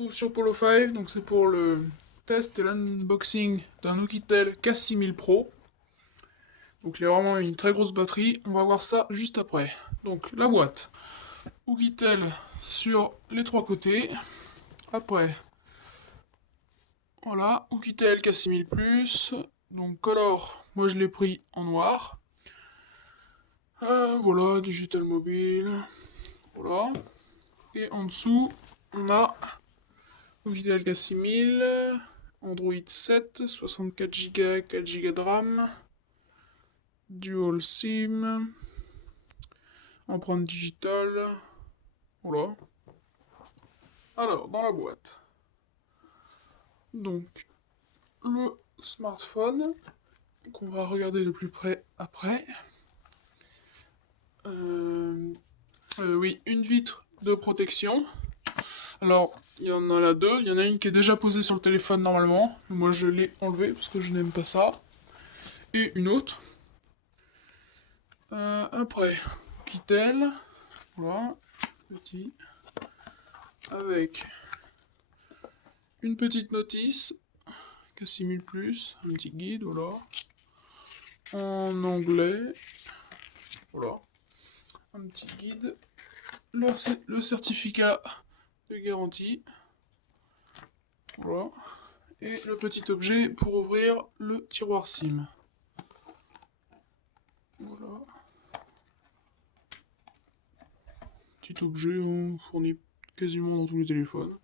retrouve sur Polo 5, donc c'est pour le test et l'unboxing d'un Oukitel K6000 Pro. Donc il a vraiment une très grosse batterie, on va voir ça juste après. Donc la boîte, Oukitel sur les trois côtés. Après, voilà, Oukitel K6000 Plus, donc color, moi je l'ai pris en noir. Voilà, digital mobile, voilà. Et en dessous, on a Oukitel K6000, Android 7, 64 Go, 4 Go de RAM, Dual SIM, empreinte digitale, voilà. Alors, dans la boîte, donc, le smartphone, qu'on va regarder de plus près après. Oui, une vitre de protection. Alors, il y en a deux. Il y en a une qui est déjà posée sur le téléphone normalement. Moi, je l'ai enlevée parce que je n'aime pas ça. Et une autre. Après, Kitel. Voilà. Petit. Avec une petite notice. K6000 Plus. Un petit guide, voilà. En anglais. Voilà. Un petit guide. Le certificat de garantie. Voilà. Et le petit objet pour ouvrir le tiroir SIM. Voilà. Petit objet fourni quasiment dans tous les téléphones.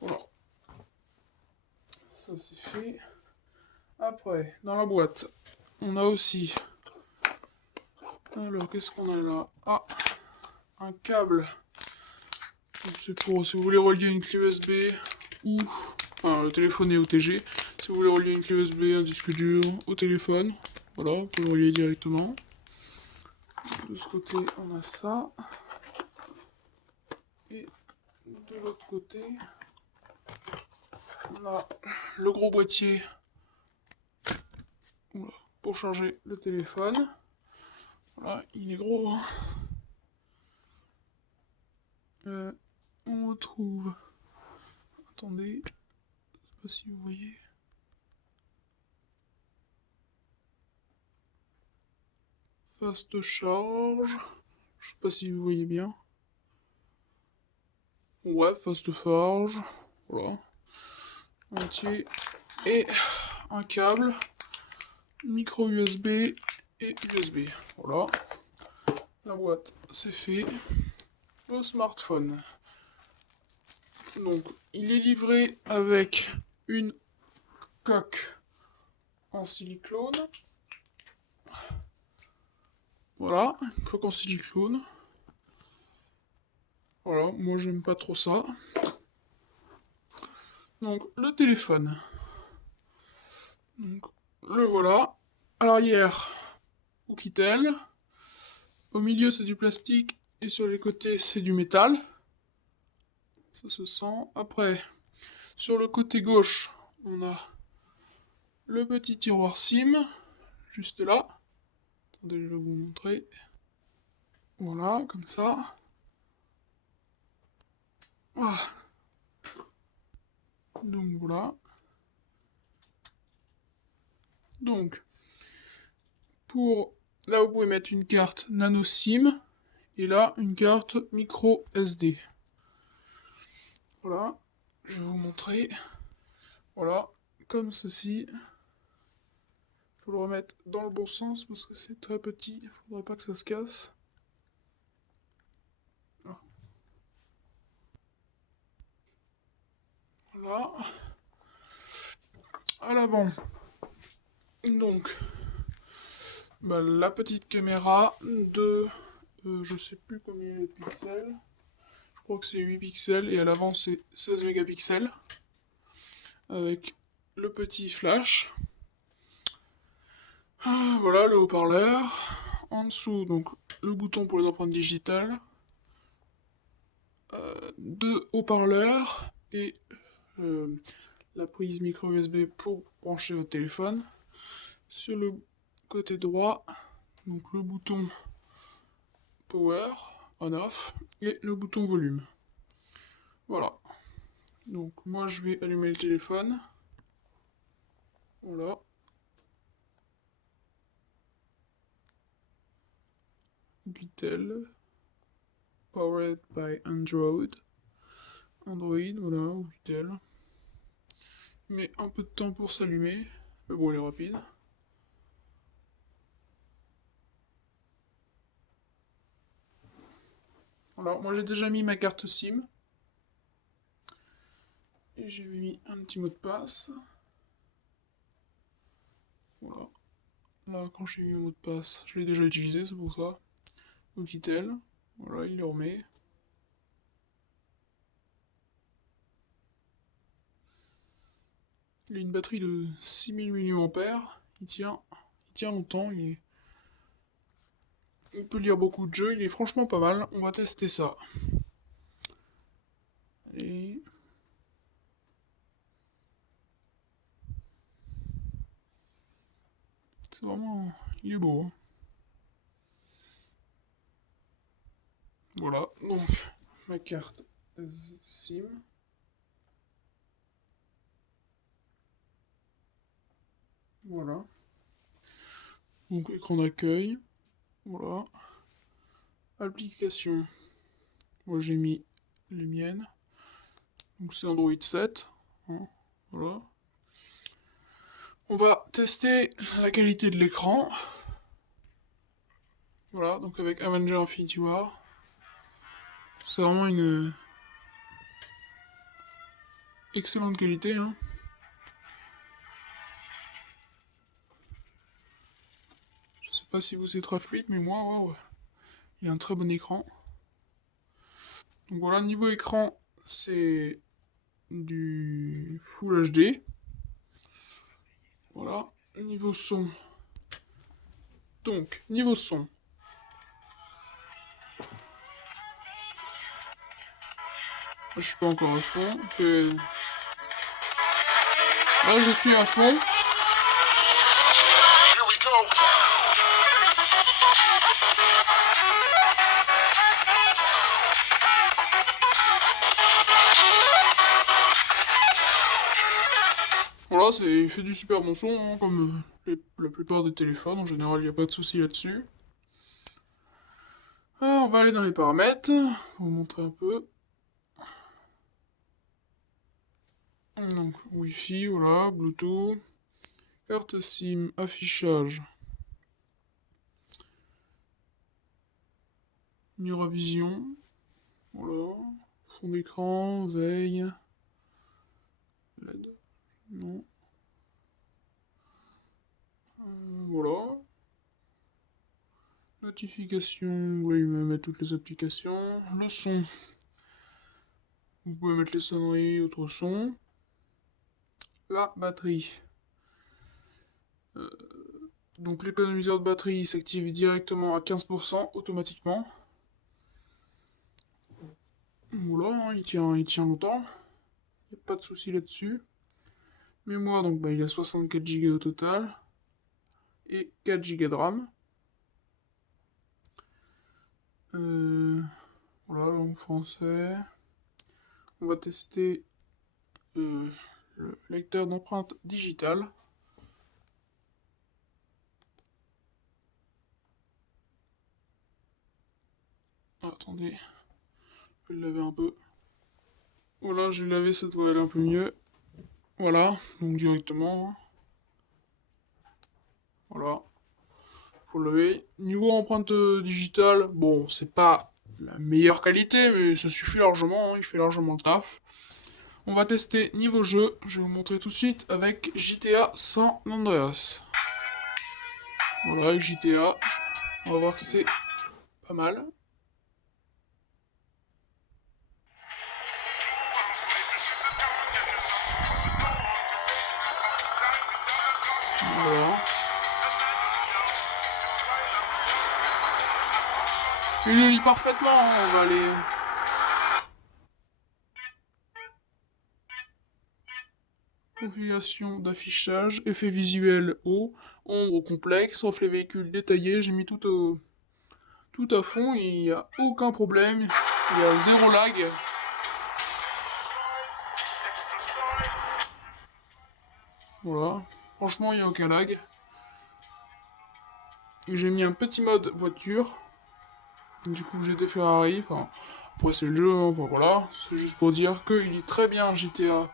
Voilà. Ça c'est fait. Après, dans la boîte, on a aussi... Alors, qu'est-ce qu'on a là? Ah, un câble. C'est pour si vous voulez relier une clé USB ou... Enfin, le téléphone est OTG. Si vous voulez relier une clé USB, un disque dur au téléphone, voilà, vous pouvez le relier directement. De ce côté, on a ça. Et de l'autre côté, on a le gros boîtier pour charger le téléphone. Voilà, il est gros. On retrouve... Attendez, je sais pas si vous voyez. Fast charge. Je sais pas si vous voyez bien. Ouais, fast charge. Voilà. Entier. Et un câble. Micro USB et USB. Voilà. La boîte, c'est fait. Le smartphone. Donc, il est livré avec une coque en silicone. Voilà, une coque en silicone. Voilà, moi j'aime pas trop ça. Donc, le téléphone. Donc, le voilà. À l'arrière, Oukitel. Au milieu, c'est du plastique. Et sur les côtés, c'est du métal. Ça se sent. Après, sur le côté gauche, on a le petit tiroir SIM. Juste là. Attendez, je vais vous montrer. Voilà, comme ça. Ah. Donc voilà. Donc, pour... Là, vous pouvez mettre une carte nano SIM. Et là, une carte micro SD. Voilà. Je vais vous montrer. Voilà. Comme ceci. Il faut le remettre dans le bon sens parce que c'est très petit. Il faudrait pas que ça se casse. Voilà. À l'avant. Donc, bah, la petite caméra de... je sais plus combien il y a de pixels. Je crois que c'est 8 pixels et à l'avant c'est 16 mégapixels. Avec le petit flash. Voilà le haut-parleur. En dessous, donc le bouton pour les empreintes digitales. Deux haut-parleurs et la prise micro USB pour brancher votre téléphone. Sur le côté droit, donc le bouton power, on off, et le bouton volume. Voilà. Donc moi je vais allumer le téléphone. Voilà. Oukitel. Powered by Android. Android, voilà, Oukitel. Mais un peu de temps pour s'allumer. Mais bon, il est rapide. Alors, moi j'ai déjà mis ma carte SIM. Et j'ai mis un petit mot de passe. Voilà. Là, quand j'ai mis le mot de passe, je l'ai déjà utilisé, c'est pour ça. Oukitel. Voilà, il le remet. Il a une batterie de 6000 mAh. Il tient longtemps. On peut lire beaucoup de jeux. Il est franchement pas mal. On va tester ça. Allez. C'est vraiment... Il est beau. Hein. Voilà. Donc, ma carte SIM. Voilà. Donc, écran d'accueil. Voilà. Application. Moi, j'ai mis les miennes. Donc, c'est Android 7. Hein. Voilà. On va tester la qualité de l'écran. Voilà, donc avec Avenger Infinity War. C'est vraiment une excellente qualité. Hein. Je sais pas si vous êtes très fluide, mais moi, ouais. Il y a un très bon écran. Donc voilà, niveau écran, c'est du Full HD. Voilà, niveau son. Donc, niveau son. Je suis pas encore à fond. Là, je suis à fond. Voilà, il fait du super bon son, hein, comme la plupart des téléphones. En général, il n'y a pas de souci là-dessus. Alors, on va aller dans les paramètres. Pour vous montrer un peu. Donc, Wi-Fi, voilà, Bluetooth. Carte SIM, affichage. Miravision. Voilà. Fond d'écran, veille. LED. Non. Voilà. Notification, vous pouvez mettre toutes les applications. Le son. Vous pouvez mettre les sonneries, autres sons. La batterie. Donc l'économiseur de batterie s'active directement à 15% automatiquement. Voilà, hein, il tient longtemps. Il n'y a pas de souci là-dessus. Mémoire, donc il a 64 Go au total. Et 4 Go de RAM. Voilà, langue français. On va tester le lecteur d'empreintes digitales. Ah, attendez, je vais le laver un peu. Voilà, j'ai lavé, ça doit aller un peu mieux. Voilà, donc directement. Voilà, faut le laver. Niveau empreinte digitale, bon, c'est pas la meilleure qualité, mais ça suffit largement, hein, il fait largement le taf. On va tester niveau jeu, je vais vous montrer tout de suite avec GTA San Andreas. Voilà, avec GTA, on va voir que c'est pas mal. Voilà. Il le lit parfaitement, hein, on va aller... Configuration d'affichage, effet visuel haut, ombre complexe, reflet véhicule détaillé, j'ai mis tout à fond, il n'y a aucun problème, il y a zéro lag. Voilà. Franchement, il n'y a aucun lag. Et j'ai mis un petit mode voiture. Du coup, j'étais Ferrari. Enfin, après, c'est le jeu. Hein, enfin, voilà. C'est juste pour dire qu'il est très bien GTA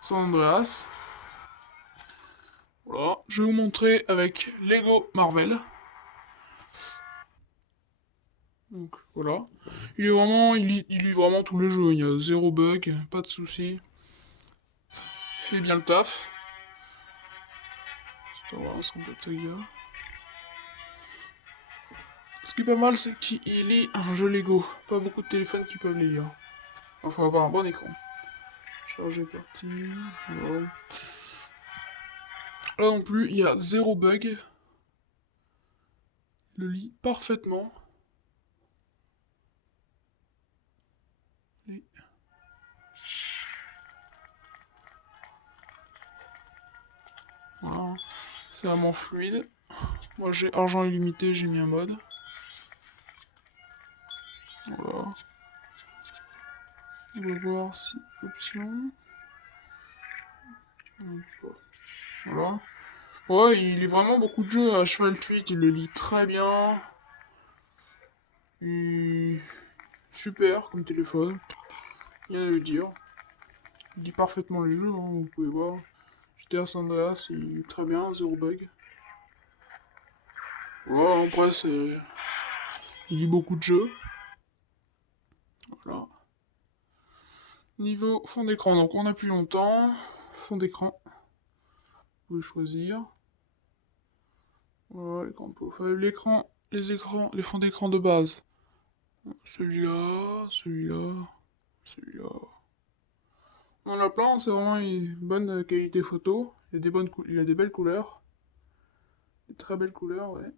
San Andreas. Voilà. Je vais vous montrer avec Lego Marvel. Donc, voilà. Il lit vraiment tous les jeux. Il y a zéro bug, pas de soucis. Fait bien le taf. Voilà, c'est complète saga. Ce qui est pas mal, c'est qu'il lit un jeu Lego. Pas beaucoup de téléphones qui peuvent les lire. Enfin, avoir un bon écran. Chargé parti. Voilà. Là non plus, il y a zéro bug. Il le lit parfaitement. Et... Voilà. C'est vraiment fluide. Moi j'ai argent illimité, j'ai mis un mode. Voilà. On va voir si option. Voilà. Ouais, il est vraiment beaucoup de jeux. À Cheval Tweet, il le lit très bien. Super comme téléphone. Rien à le dire. Il lit parfaitement les jeux, hein, vous pouvez voir. GTA San Andreas, il est très bien, zéro bug. Voilà, après c'est... Il lit beaucoup de jeux. Voilà. Niveau fond d'écran, donc on appuie longtemps. Fond d'écran. Vous pouvez choisir. Voilà, l'écran, les écrans, les fonds d'écran de base. Celui-là, celui-là, celui-là. On en a plein, c'est vraiment une bonne qualité photo. Il a des belles couleurs. Des très belles couleurs, ouais.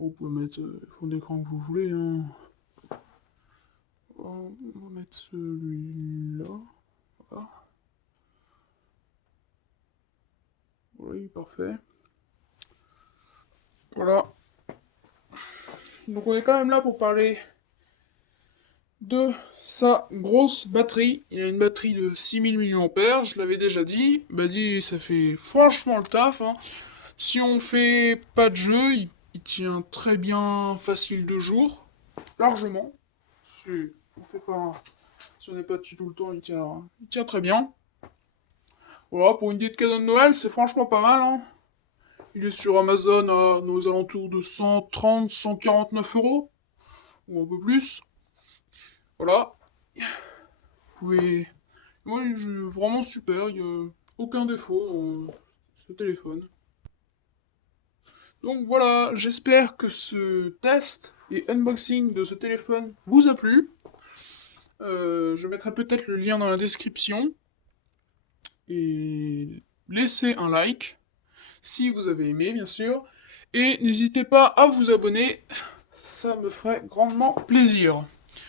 Vous pouvez mettre le fond d'écran que vous voulez. Hein. On va mettre celui-là. Voilà. Oui, parfait. Voilà. Donc on est quand même là pour parler de sa grosse batterie. Il a une batterie de 6000 mAh, je l'avais déjà dit. Bah dit, ça fait franchement le taf. Hein. Si on fait pas de jeu, il tient très bien, facile 2 jours. Largement. Si on fait pas, si on n'est pas dessus tout le temps, il tient très bien. Voilà, pour une idée de cadeau de Noël, c'est franchement pas mal. Hein. Il est sur Amazon à nos alentours de 130, 149 euros. Ou un peu plus. Voilà. Vous pouvez... Moi, vraiment super. Il n'y a aucun défaut dans ce téléphone. Donc voilà, j'espère que ce test et unboxing de ce téléphone vous a plu. Je mettrai peut-être le lien dans la description. Et laissez un like si vous avez aimé, bien sûr. Et n'hésitez pas à vous abonner, ça me ferait grandement plaisir.